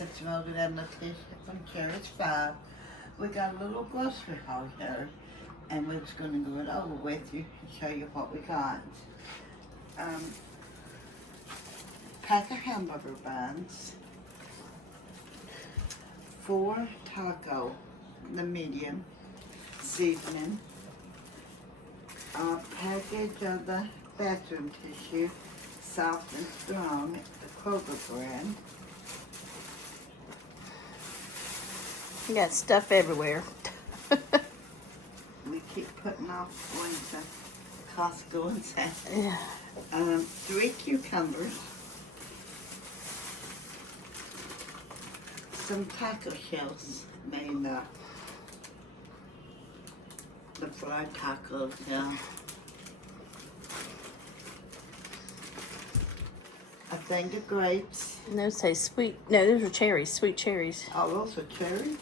It's Mildred and Letitia from Cherished 5. We got a little grocery haul here, and we're just going to go it over with you and show you what we got. Pack of hamburger buns, 4 taco, the medium, seasoning, a package of the bathroom tissue, soft and strong, the Kroger brand. You got stuff everywhere. We keep putting off going to Costco and stuff. Yeah. 3 cucumbers, some taco shells made the fried tacos, yeah. A thing of grapes. And those say sweet. No, those are cherries. Sweet cherries. Oh, those are cherries?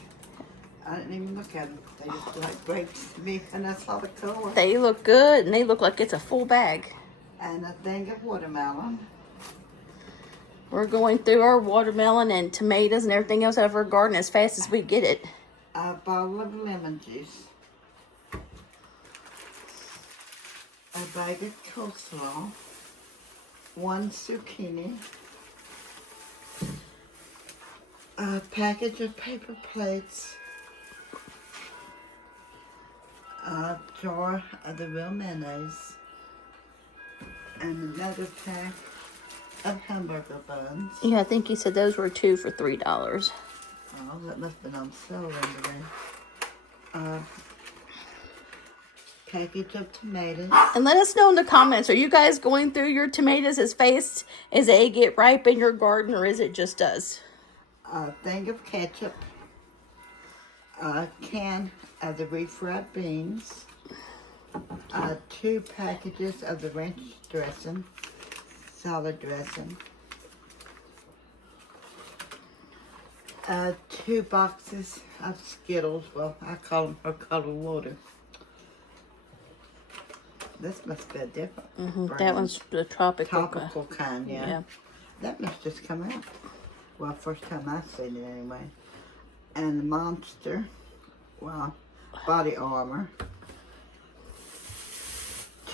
I didn't even look at them. They just look like grapes to me, and I saw the color. They look good, and they look like it's a full bag. And a thing of watermelon. We're going through our watermelon and tomatoes and everything else out of our garden as fast as we get it. A bottle of lemon juice. A bag of coleslaw. 1 zucchini. A package of paper plates. A jar of the real mayonnaise. And another pack of hamburger buns. Yeah, I think you said those were 2 for $3. Oh, that must have been on sale then. Package of tomatoes. And let us know in the comments, are you guys going through your tomatoes as fast as they get ripe in your garden, or is it just us? A thing of ketchup. A can of the refried beans. 2 packages of the ranch dressing, salad dressing. 2 boxes of Skittles. Well, I call them her colored water. This must be a different brand. That one's the tropical. Kind, yeah. That must just come out. Well, first time I've seen it anyway. And the Monster, well, body armor.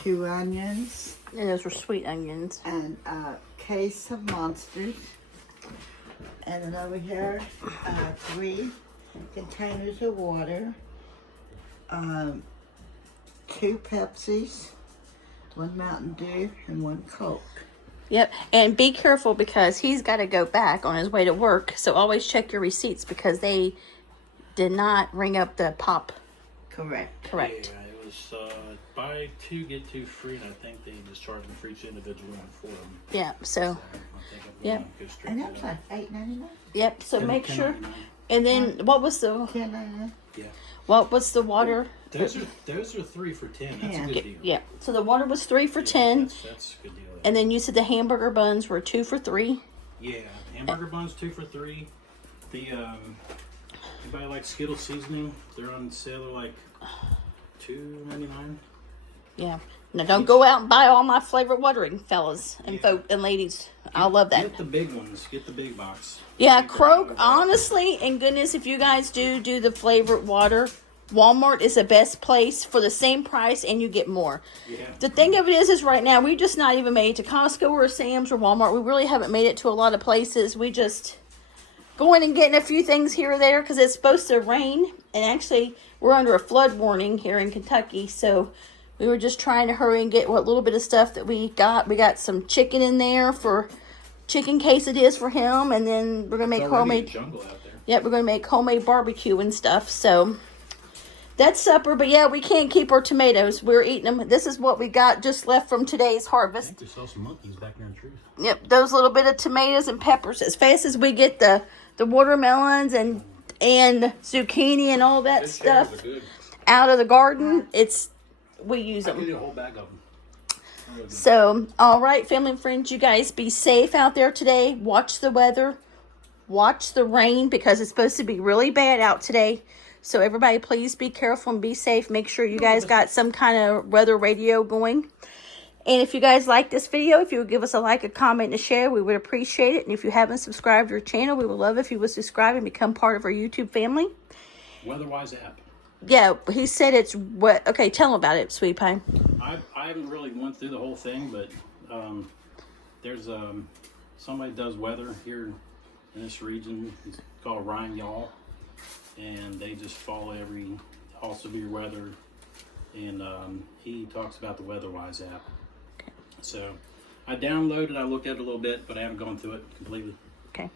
2 onions. And those were sweet onions. And a case of Monsters. And then over here, 3 containers of water. 2 Pepsis, 1 Mountain Dew, and 1 Coke. Yep, and be careful because he's got to go back on his way to work. So always check your receipts because they did not ring up the pop. Correct. Yeah, it was buy 2 get 2 free, and I think they just charged them for each individual one for them. Yeah, so yep. And that's like $8.99. Yep, so make sure. And then what was the $10.99. Yeah. what was the water? Those are 3 for $10. That's a good deal. Yeah. So the water was 3 for $10. That's a good deal. And then you said the hamburger buns were 2 for $3. Yeah, hamburger buns 2 for $3. The anybody like Skittle seasoning? They're on sale. They're like $2.99. Yeah. Now don't go out and buy all my flavored watering, fellas and folk and ladies. I love that. Get the big ones. Get the big box. Yeah, Kroger. Honestly, and goodness, if you guys do the flavored water, Walmart is the best place for the same price, and you get more. Yeah. The thing of it is right now we just not even made it to Costco or Sam's or Walmart. We really haven't made it to a lot of places. We just going and getting a few things here or there because it's supposed to rain, and actually we're under a flood warning here in Kentucky, so we were just trying to hurry and get what little bit of stuff that we got. We got some chicken in there for chicken quesadillas for him, and then we're gonna make homemade. Jungle out there. Yep, we're gonna make homemade barbecue and stuff. So that's supper. But yeah, we can't keep our tomatoes. We're eating them. This is what we got just left from today's I harvest. think we saw some monkeys back there in the trees. Yep, those little bit of tomatoes and peppers. As fast as we get the watermelons and zucchini and all that stuff out of the garden, we use them. I'll give you a whole bag of them. So, all right, family and friends, you guys be safe out there today. Watch the weather. Watch the rain because it's supposed to be really bad out today. So everybody, please be careful and be safe. Make sure you guys got some kind of weather radio going. And if you guys like this video, if you would give us a like, a comment, and a share, we would appreciate it. And if you haven't subscribed to our channel, we would love if you would subscribe and become part of our YouTube family. Weatherwise app. Yeah, he said it's what. Okay, tell him about it, Sweet Pie. I haven't really went through the whole thing, but there's somebody does weather here in this region. It's called Ryan Y'all, and they just follow all severe weather, and he talks about the Weatherwise app. Okay. So I downloaded, I looked at it a little bit, but I haven't gone through it completely. Okay.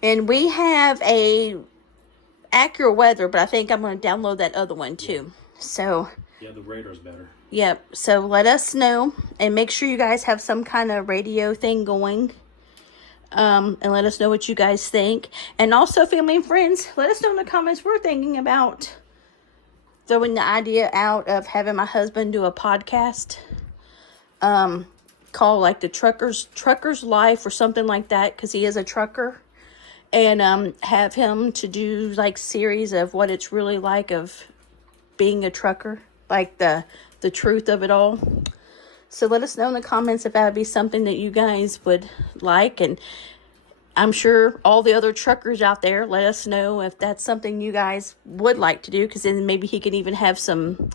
And we have a Accurate Weather, but I think I'm going to download that other one too. So yeah, the radar's better. Yep. So let us know, and make sure you guys have some kind of radio thing going. And let us know what you guys think. And also, family and friends, let us know in the comments. We're thinking about throwing the idea out of having my husband do a podcast. Called like the Trucker's Life or something like that, because he is a trucker. And have him to do like series of what it's really like of being a trucker, like the truth of it all. So let us know in the comments if that would be something that you guys would like. And I'm sure all the other truckers out there, let us know if that's something you guys would like to do. Because then maybe he can even have some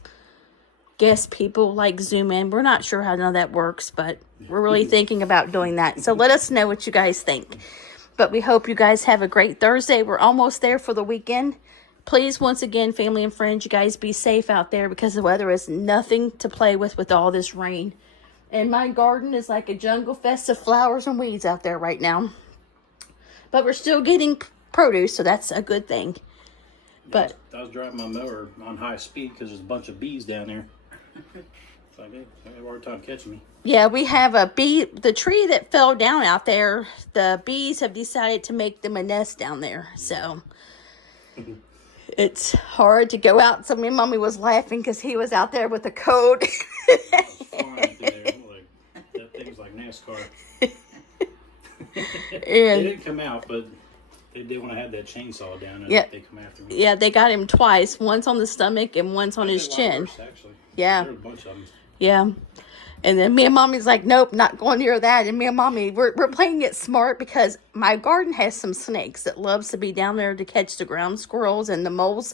guest people like Zoom in. We're not sure how none of that works, but we're really thinking about doing that. So let us know what you guys think. But we hope you guys have a great Thursday. We're almost there for the weekend. Please, once again, family and friends, you guys be safe out there, because the weather is nothing to play with all this rain. And my garden is like a jungle fest of flowers and weeds out there right now. But we're still getting produce, so that's a good thing. But I was driving my mower on high speed because there's a bunch of bees down there. So I have a hard time catching me. yeah, we have a bee. The tree that fell down out there, the bees have decided to make them a nest down there. So it's hard to go out. So me and Mommy was laughing because he was out there with a coat. Flying through there. That thing was like NASCAR. And They didn't come out, but they did when I had that chainsaw down. And they come after me. yeah, they got him twice. Once on the stomach and once on his chin. Worse, actually. Yeah. There were a bunch of them. Yeah. And then me and Mommy's like, nope, not going near that. And me and Mommy, we're playing it smart, because my garden has some snakes that loves to be down there to catch the ground squirrels and the moles.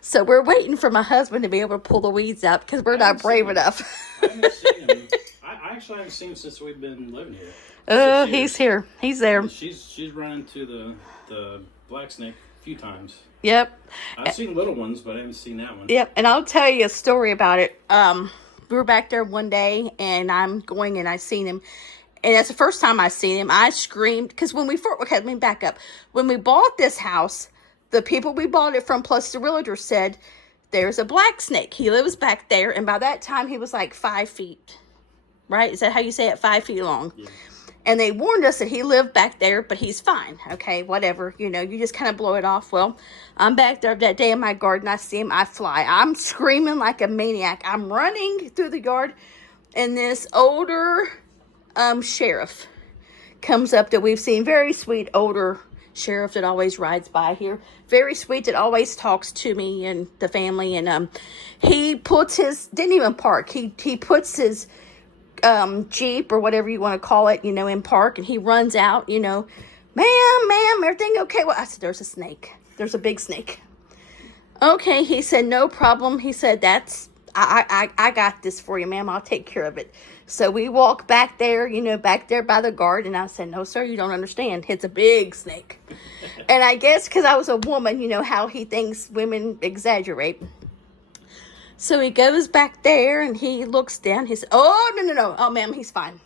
So we're waiting for my husband to be able to pull the weeds out, because we're not brave enough. I haven't seen him. I actually haven't seen him since we've been living here. He's here. He's there. She's run into the black snake a few times. Yep. I've seen little ones, but I haven't seen that one. Yep. And I'll tell you a story about it. We were back there one day, and I'm going, and I seen him. And that's the first time I seen him. I screamed, because when we first, okay, let me back up. When we bought this house, the people we bought it from, plus the realtor, said, there's a black snake. He lives back there. And by that time, he was like 5 feet. Right? Is that how you say it? 5 feet long. Yeah. And they warned us that he lived back there, but he's fine. Okay, whatever. You know, you just kind of blow it off. Well, I'm back there that day in my garden. I see him. I fly. I'm screaming like a maniac. I'm running through the yard. And this older sheriff comes up that we've seen. Very sweet older sheriff that always rides by here. Very sweet, that always talks to me and the family. And he puts his, didn't even park. He puts his Jeep or whatever you want to call it, you know, in park, and he runs out, you know, ma'am, everything okay? Well, I said, there's a snake. There's a big snake. Okay, he said, no problem. He said, I got this for you, ma'am. I'll take care of it. So we walk back there, you know, back there by the garden. I said, no, sir, you don't understand. It's a big snake. And I guess because I was a woman, you know how he thinks women exaggerate. So he goes back there, and he looks down. He says, oh, no. Oh, ma'am, he's fine.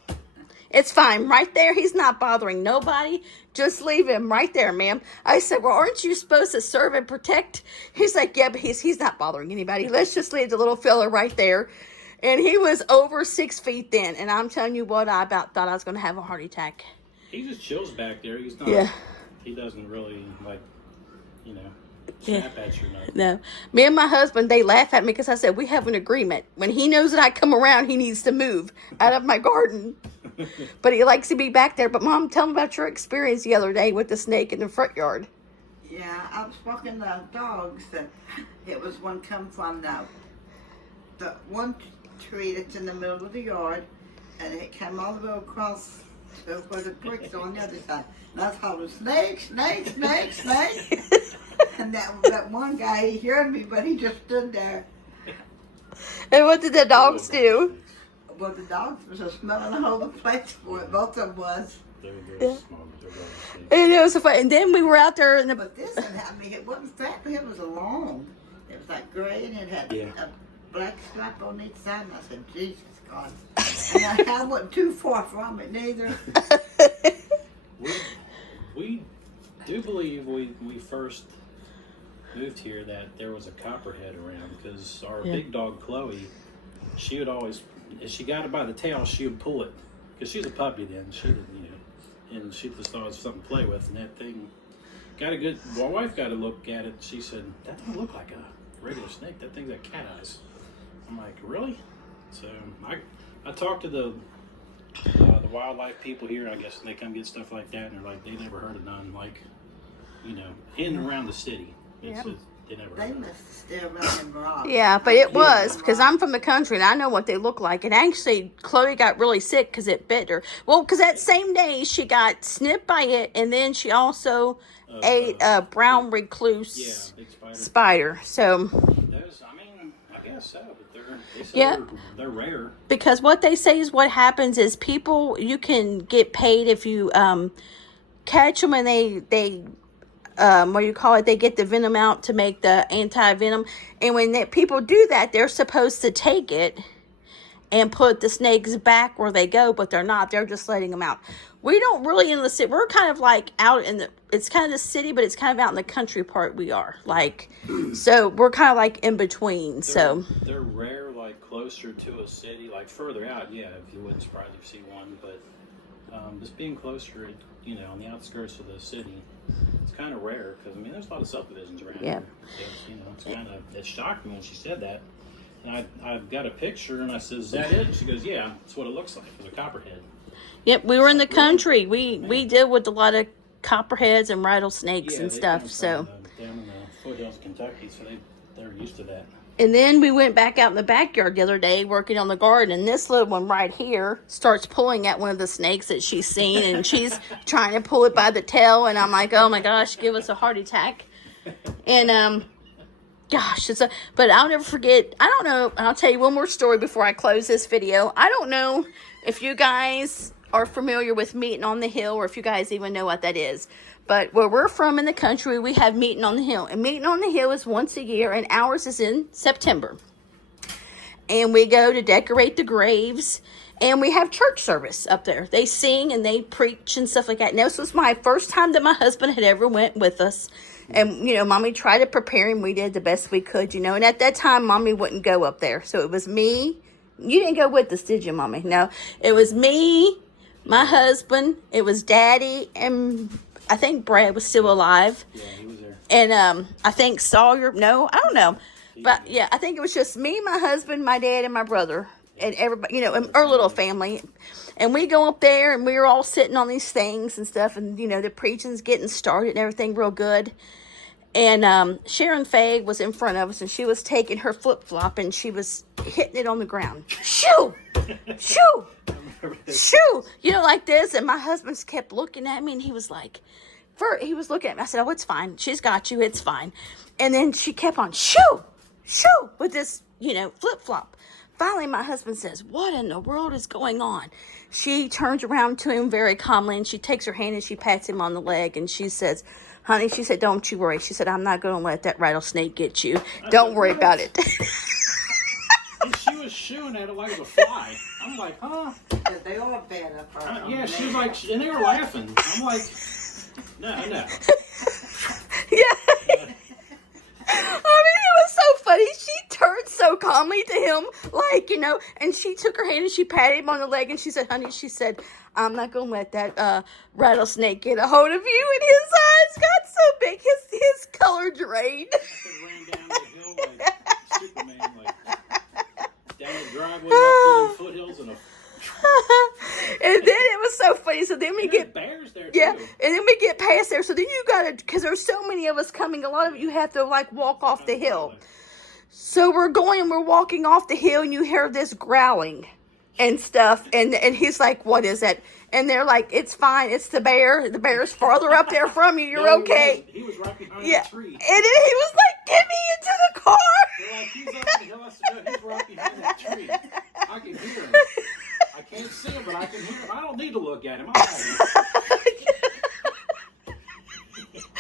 It's fine. Right there. He's not bothering nobody. Just leave him right there, ma'am. I said, well, aren't you supposed to serve and protect? He's like, yeah, but he's not bothering anybody. Let's just leave the little fella right there. And he was over 6 feet then. And I'm telling you what, I about thought I was going to have a heart attack. He just chills back there. He's not. Yeah. He doesn't really, like, you know, snap at you or nothing. No. Me and my husband, they laugh at me because I said, we have an agreement. When he knows that I come around, he needs to move out of my garden. But he likes to be back there. But, Mom, tell me about your experience the other day with the snake in the front yard. Yeah, I was walking the dogs, and it was one come from the one tree that's in the middle of the yard, and it came all the way across to where the brick's on the other side. And I was hollering, snake, snake, snake, snake. And that one guy, he heard me, but he just stood there. And what did the dogs do? Well, the dogs was just smelling the whole place for it. Both of them was. Yeah. And it was so fun. And then we were out there in the. But this one, I mean, it wasn't fat, but it was long. It was like gray, and it had a black stripe on each side. And I said, Jesus God. And I wasn't too far from it neither. We do believe we first moved here that there was a copperhead around, because our big dog Chloe, she would always, if she got it by the tail, she would pull it, because she was a puppy then. She didn't, and she just thought it was something to play with, and that thing got a good. My wife got a look at it. She said, "That doesn't look like a regular snake. That thing's got cat eyes." I'm like, "Really?" So I talked to the wildlife people here. I guess they come get stuff like that, and they're like, they never heard of none like, in and around the city. They never They heard of it. must stay around in Morocco. Yeah, but it was, because I'm from the country and I know what they look like. And actually, Chloe got really sick because it bit her. Well, because that same day she got snipped by it, and then she also ate a brown recluse big spider. So, those, I mean, I guess so, but they say they're rare. because what they say is what happens is people, you can get paid if you catch them and they what do you call it? They get the venom out to make the anti-venom. And when people do that, they're supposed to take it and put the snakes back where they go, but they're not. They're just letting them out. We don't really in the city. We're kind of like out in it's kind of the city, but it's kind of out in the country part we are. Like, so we're kind of like in between. They're rare, like closer to a city, like further out. Yeah, if you wouldn't surprise if you see one, but just being closer, on the outskirts of the city, it's kind of rare, because I mean there's a lot of subdivisions around here. So it's kind of, it shocked me when she said that, and I've got a picture, and I said, "Is that it?" And she goes, "Yeah, that's what it looks like. It's a copperhead." Yep, we were in the country. We deal with a lot of copperheads and rattlesnakes and stuff. So down in the foothills of Kentucky, so they're used to that. And then we went back out in the backyard the other day working on the garden, and this little one right here starts pulling at one of the snakes that she's seen, and she's trying to pull it by the tail, and I'm like, oh my gosh, give us a heart attack. And gosh, but I'll never forget. I don't know, I'll tell you one more story before I close this video. I don't know if you guys are familiar with Meeting on the Hill, or if you guys even know what that is. But where we're from in the country, we have Meeting on the Hill. And Meeting on the Hill is once a year, and ours is in September. And we go to decorate the graves, and we have church service up there. They sing and they preach and stuff like that. And this was my first time that my husband had ever went with us. And, Mommy tried to prepare him. We did the best we could, And at that time, Mommy wouldn't go up there. So it was me. You didn't go with us, did you, Mommy? No. It was me, my husband. It was Daddy, and I think Brad was still alive. Yeah, he was there. And I think Sawyer, no, I don't know. But yeah, I think it was just me, my husband, my dad, and my brother. And everybody, and our little family. And we go up there, and we were all sitting on these things and stuff. And, the preaching's getting started and everything real good. And Sharon Faye was in front of us, and she was taking her flip-flop, and she was hitting it on the ground. Shoo! Shoo! Shoo! Like this. And my husband kept looking at me, and he was like, he was looking at me. I said, "Oh, it's fine. She's got you. It's fine." And then she kept on, shoo! Shoo! With this, flip-flop. Finally, my husband says, "What in the world is going on?" She turns around to him very calmly, and she takes her hand and she pats him on the leg, and she says, "Honey," she said, "don't you worry." She said, "I'm not going to let that rattlesnake get you. Don't worry about it." And she was shooing at it like it was a fly. I'm like, huh? They all bad up her. Yeah, she was like, and they were laughing. I'm like, no. Yeah. I mean, it was so funny. She turned so calmly to him, and she took her hand and she patted him on the leg, and she said, "Honey," she said, "I'm not going to let that rattlesnake get a hold of you." And his eyes got so big, his color drained. He ran down the hill like Superman, down the driveway up to the foothills and and then it was so funny. So then we get bears there too. Yeah, and then we get past there. So then you gotta, because there's so many of us coming. A lot of you have to walk off the hill. So we're going and we're walking off the hill and you hear this growling and stuff. And he's like, what is it? And they're like, it's fine. It's the bear. The bear's farther up there from you. You're okay. He was right behind Yeah. the tree. And then he was like, get me into the car. They're like, he's up the hill. I said, no, he's right behind that tree. I can hear him. I can't see him, but I can hear him. I don't need to look at him. I got him.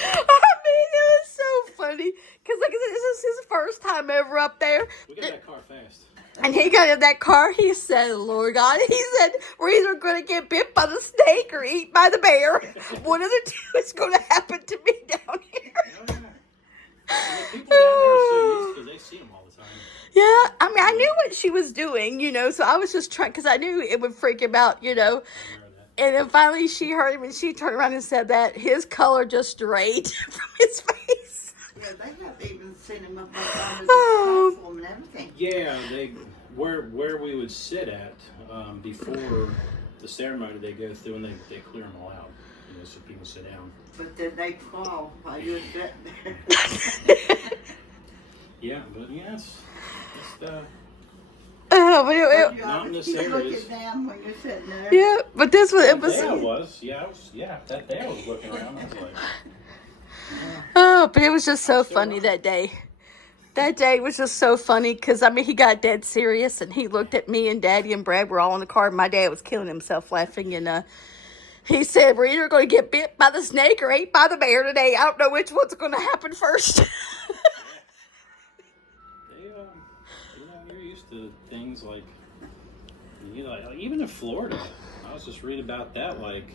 I mean, it was so funny. Because like, this is his first time ever up there. We got that car fast. And he got in that car. He said, Lord God, he said, we're either going to get bit by the snake or eat by the bear. One of the two is going to happen to me down here. Oh, yeah. And the people down there are so used because they see him all the time. Yeah, I mean, I knew what she was doing, you know, so I was just trying, because I knew it would freak him out, you know. And then finally she heard him and she turned around and said that his color just strayed from his face. Yeah, they have even seen him up on the platform and everything. Yeah, where we would sit at before the ceremony, they go through and they clear them all out, you know, so people sit down. But then they crawl while you're sitting there. Yeah, but yeah, it's Oh, but it, not in this keep area. looking down when you're sitting there. yeah, but this was, it was, That day I was looking around, I was like, oh, but it was just so funny that day. That day was just so funny because, I mean, he got dead serious and he looked at me and Daddy and Brad were all in the car. And my dad was killing himself laughing. And he said, we're either going to get bit by the snake or ate by the bear today. I don't know which one's going to happen first. You're used to things like, you know, like, even in Florida, I was just reading about that, like,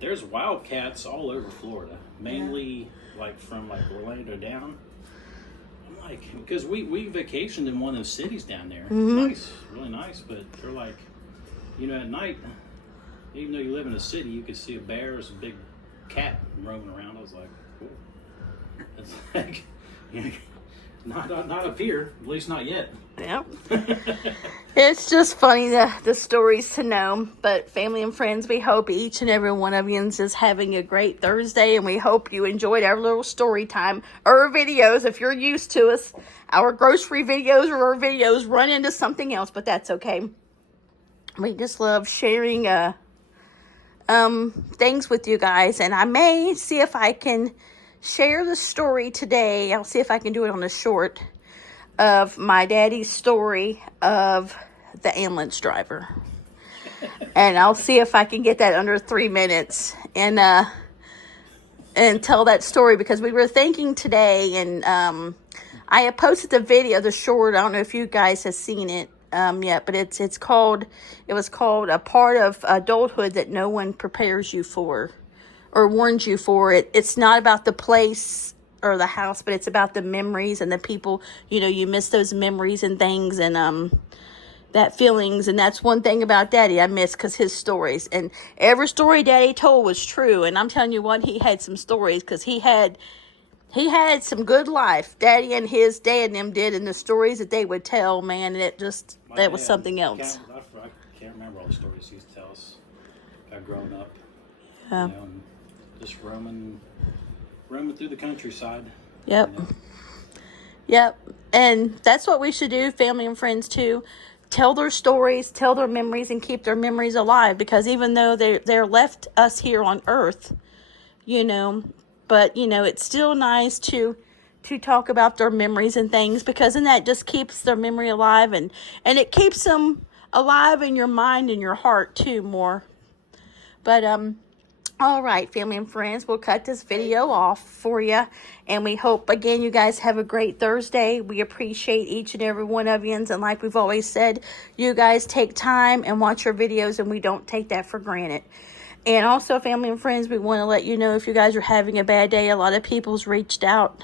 there's wildcats all over Florida, mainly, like, from, like, Orlando down. I'm like, because we vacationed in one of those cities down there. Nice, really nice, but they're like, you know, at night, even though you live in a city, you could see a bear or a big cat roaming around. I was like, cool. It's like, you know, not up here, at least not yet. Yep. It's just funny, the stories to know. But family and friends, we hope each and every one of you is having a great Thursday. And we hope you enjoyed our little story time. Our videos, if you're used to us, our grocery videos or our videos run into something else. But that's okay. We just love sharing things with you guys. And I may see if I can share the story today. I'll see if I can do it on a short of my daddy's story of the ambulance driver. And I'll see if I can get that under 3 minutes and tell that story, because we were thinking today, and I have posted the video, the short. I don't know if you guys have seen it yet, but it was called A Part of Adulthood That No One Prepares You For or warns you for. It's not about the place or the house, but it's about the memories and the people. You know, you miss those memories and things, and that feelings. And that's one thing about Daddy I miss, because his stories, and every story Daddy told was true. And I'm telling you what, he had some stories, because he had some good life. Daddy and his dad and them did, and the stories that they would tell, man, that was something else. I can't remember all the stories he used to tell us about growing up. Yeah. You know, and just roaming through the countryside. Yep. You know? Yep. And that's what we should do, family and friends too. Tell their stories, tell their memories, and keep their memories alive. Because even though they're left us here on earth, you know, but you know, it's still nice to talk about their memories and things, because then that just keeps their memory alive, and it keeps them alive in your mind and your heart too more. But all right, family and friends, we'll cut this video off for you. And we hope, again, you guys have a great Thursday. We appreciate each and every one of you. And like we've always said, you guys take time and watch our videos, and we don't take that for granted. And also, family and friends, we want to let you know, if you guys are having a bad day, a lot of people's reached out.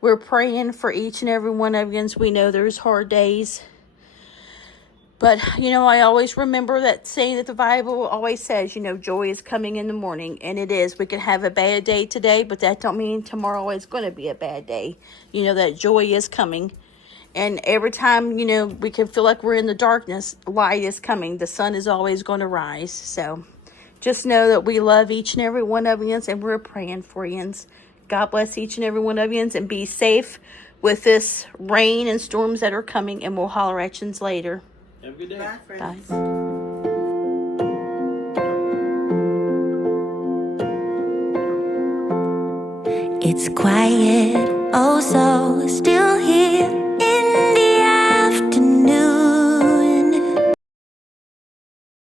We're praying for each and every one of you. And we know there's hard days. But, you know, I always remember that saying that the Bible always says, you know, joy is coming in the morning. And it is. We can have a bad day today, but that don't mean tomorrow is going to be a bad day. You know, that joy is coming. And every time, you know, we can feel like we're in the darkness, light is coming. The sun is always going to rise. So just know that we love each and every one of you, and we're praying for you. God bless each and every one of you, and be safe with this rain and storms that are coming, and we'll holler at you later. Have a good day. Bye, friends. Bye. It's quiet, oh so still here.